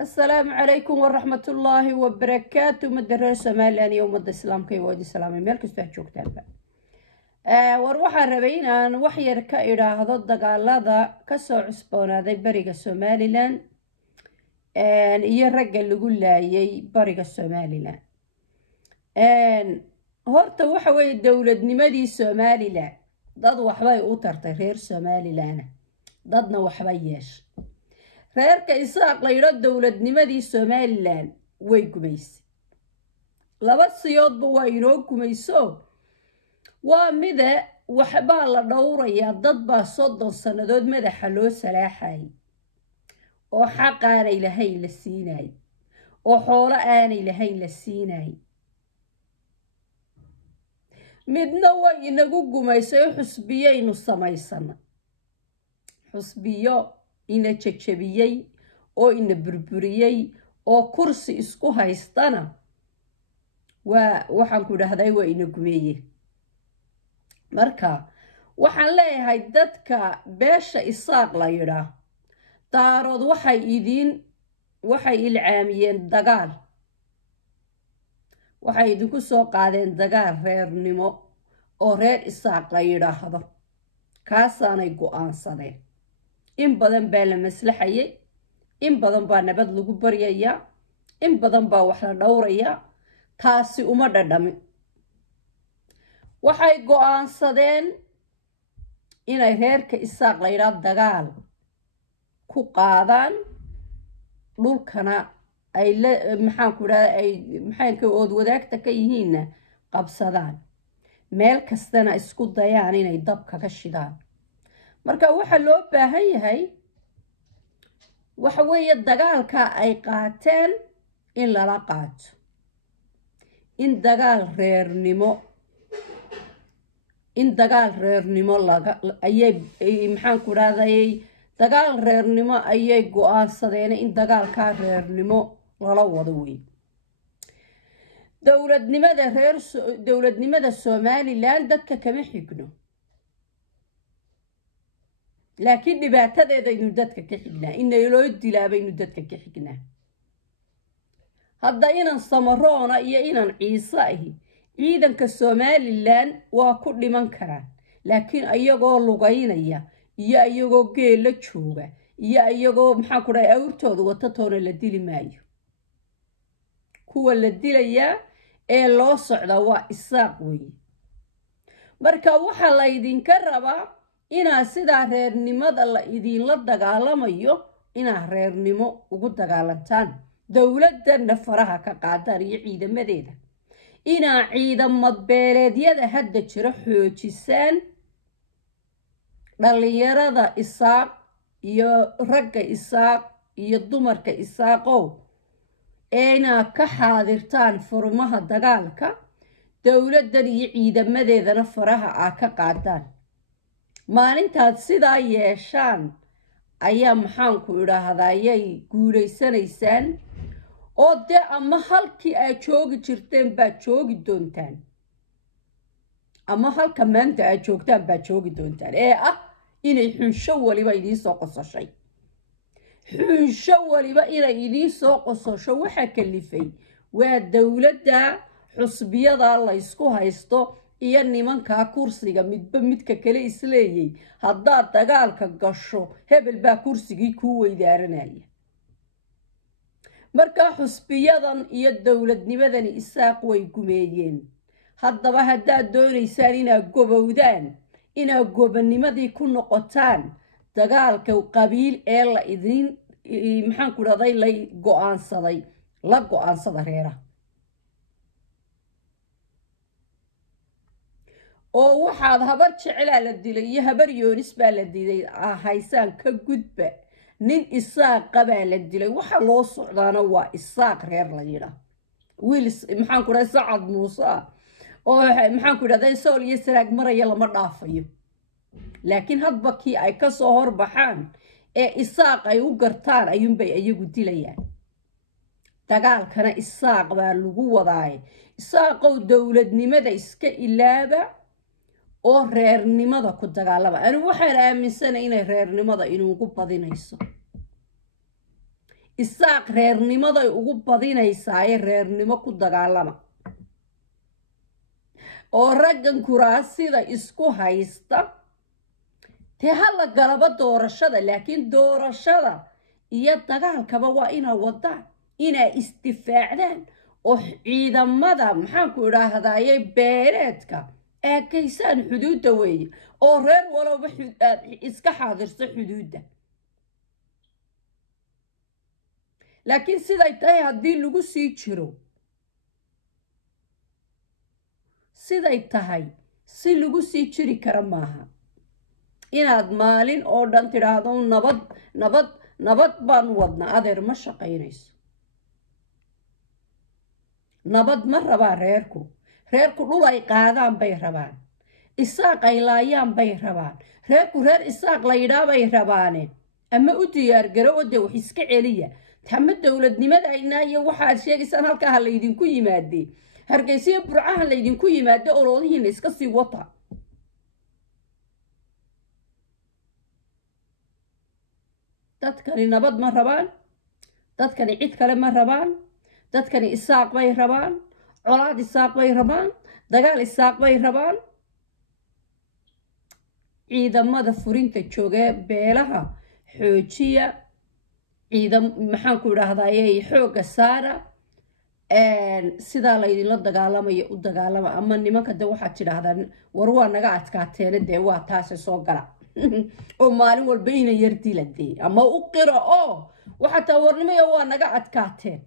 السلام عليكم ورحمة الله وبركاته. مدرسة سوماليان يوم الإسلام كي وادي السلام مالك استحجوك تابع وروح الربعين أن وحير كائرة هذا الدقال هذا كسر عسبونا ذي بريق السوماليان يرجع اللي يقول لا يي بريق السوماليان هرت وحوي الدولة نمدي السوماليان ضد وحوي أوتر تغير سوماليان ضدنا وحوياش reerka isaaq la yidho dowladnimadii Somaliland way gumaysay laba siyoodba waa inoo gumayso waa mida waxba la dhowraya dad baa 30 sanadood madaxa loo salaaxay oo xaq aanay lahayn la siinay oo xoolo aanay lahayn la siinay midna way inagu gumaysay xusbiyaynu samaysana xusbiyo ina jajabiyay oo ina burburiyay oo kursi isku haystana waxaan ku dhahday waa ina gumeeyay marka waxaan leeyahay dadka beesha isaaq la yiraahdo daarood waxay ilcaamiyeen dagaal waxay idinku soo qaadeen dagaal reernimo oo reer isaaq la yiraahdo kaasaanay go'aansadeen in badan baa la maslaxayay in badan baa nabad lagu baryaya in badan baa wax la dhowraya taasi uma dhadhamin waxay go'aansadeen inay reerka isaaq la yiraahdo dagaal ku qaadaan dhulkana ay maxaan ku dhahay ay maxaanka ood wadaagta ka yihiin qabsadaan meel kastana isku dayaan inay dab kaga shidaan marka waxa loo baahan yahay waxa weeye dagaalka ay qaateen in lala qaato in dagaal reernimo laga ayay maxaan ku raadayay dagaal reernimo ayay go'aansadeen in dagaalka reernimo lala wado weey dowladnimada Somaliland dadka kama xigno laakiin dhibaatadeeda inuu dadka ka xignaa inay loo dilaabay inuu dadka ka xignaa hadda inaan samaroona iyo inaan ciise ahi ciidanka Somaliland waa ku dhiman karaan laakiin ayagoo lugaynaya iyo ayagoo geel la jooga iyo ayagoo maxaa ku dhahay awrtooda wata toona la dili maayo kuwa la dilaya ee loo socda waa isaaq weeye marka waxa la idinka rabaa inaa sidaa reernimada la idinla dagaalamayo inaa reernimo ugu dagaalantaan dowladana faraha ka qaadaan iyo ciidamadeeda inaa ciidamad beeleedyada hadda jira xoojisaan dhalinyarada isaaq iyo ragga isaaq iyo dumarka isaaqow inaa ka xaadirtaan furmaha dagaalka dowladan iyo ciidamadeedana faraha ka qaadaan maalintaad sidaa yeeshaan ayaa maxaan ku idhaahdayay guuleysanaysaan oo de ama halkii aad joogi jirteen baad joogi doontaan ama halka maanta aad joogtaan baad joogi doontaan ee ah inay xunsho waliba idiin soo qososhay xunsho waliba inay idiin soo qososho waxa kalifay waa dowladda xusbiyada la isku haysto iyo nimanka kursiga midba midka kale isleeyay haddaad dagaalka gasho hebel baa kursigii ku weydaaranaya marka xusbiyadan iyo dowladnimadani isaaq way gumeeyeen haddaba haddaad doonaysaan inaad gobowdaan inaad gobanimadii ku noqotaan dagaalka qabiil ee la idin maxaan ku dhaday la go'aansada reeraha oo waxaad habar jeclaa la dilay iyo habar yoonis baa la dilay haysaan ka gudba nin isaaq baa la dilay waxa loo socdaana waa isaaq reer la yiraahdo wiil maxaan ku dhahay Sacad Muuse oo maxaan ku dhahay sool iyo saraag maraya lama dhaafayo laakiin hadba kii ay ka soo horbaxaan ee isaaq ay u gartaan ayuunbay ayagu dilayaan dagaalkana isaaq baa lagu wadaay isaaqow dowladnimada iska ilaaba oo reernimada ku dagaalama anigu waxaan aaminsanahay inay reernimada inuugu badinayso isaaq reernimaday ugu badinaysaaye reernimo ku dagaalama oo raggan kuraasida isku haysta tee hala galaba doorashada laakiin doorashada iyo dagaalkaba waa inaa wadaan inaa istifaacdaan oo ciidamada maxaan ku idhaahdaaye beereedka eekaysaan xuduudda weeye oo reer walowba iska xaadirso xuduudda laakiin siday tahay haddii lagu sii jiro siday tahay si lagu sii jiri kara maaha inaad maalin oo dhan tidhaahdo nabad baan wadna adeer ma shaqaynayso nabad ma rabaa reerku dhul ay qaadaan bay rabaan isaaq ay laayaan bay rabaan reerku reer isaaq la yidhaa bay rabaane ama u diyaargaro oo dee wax iska celiya tama dowladnimadayna iyo waxaad sheegaysaan halkaa ha laydinku yimaadee hargeysiyo burcaha laydinku yimaade oloodihiina iska sii wata dadkani nabad ma rabaan dadkani cid kale ma rabaan dadkani isaaq bay rabaan colaad isaaq bay rabaan dagaal isaaq bay rabaan ciidamada furinta joogee beelaha xoojiya maxaan ku idhaahdaaye xoogga saara sidaa laydinla dagaalamayo u dagaalama ama nimanka de waxaad tidhaahdaan war waa naga adkaateena dee waa taase soo gala oo maalin walba ina yar dila dee ama u qira oo waxaa taa warnimayo waa naga adkaateen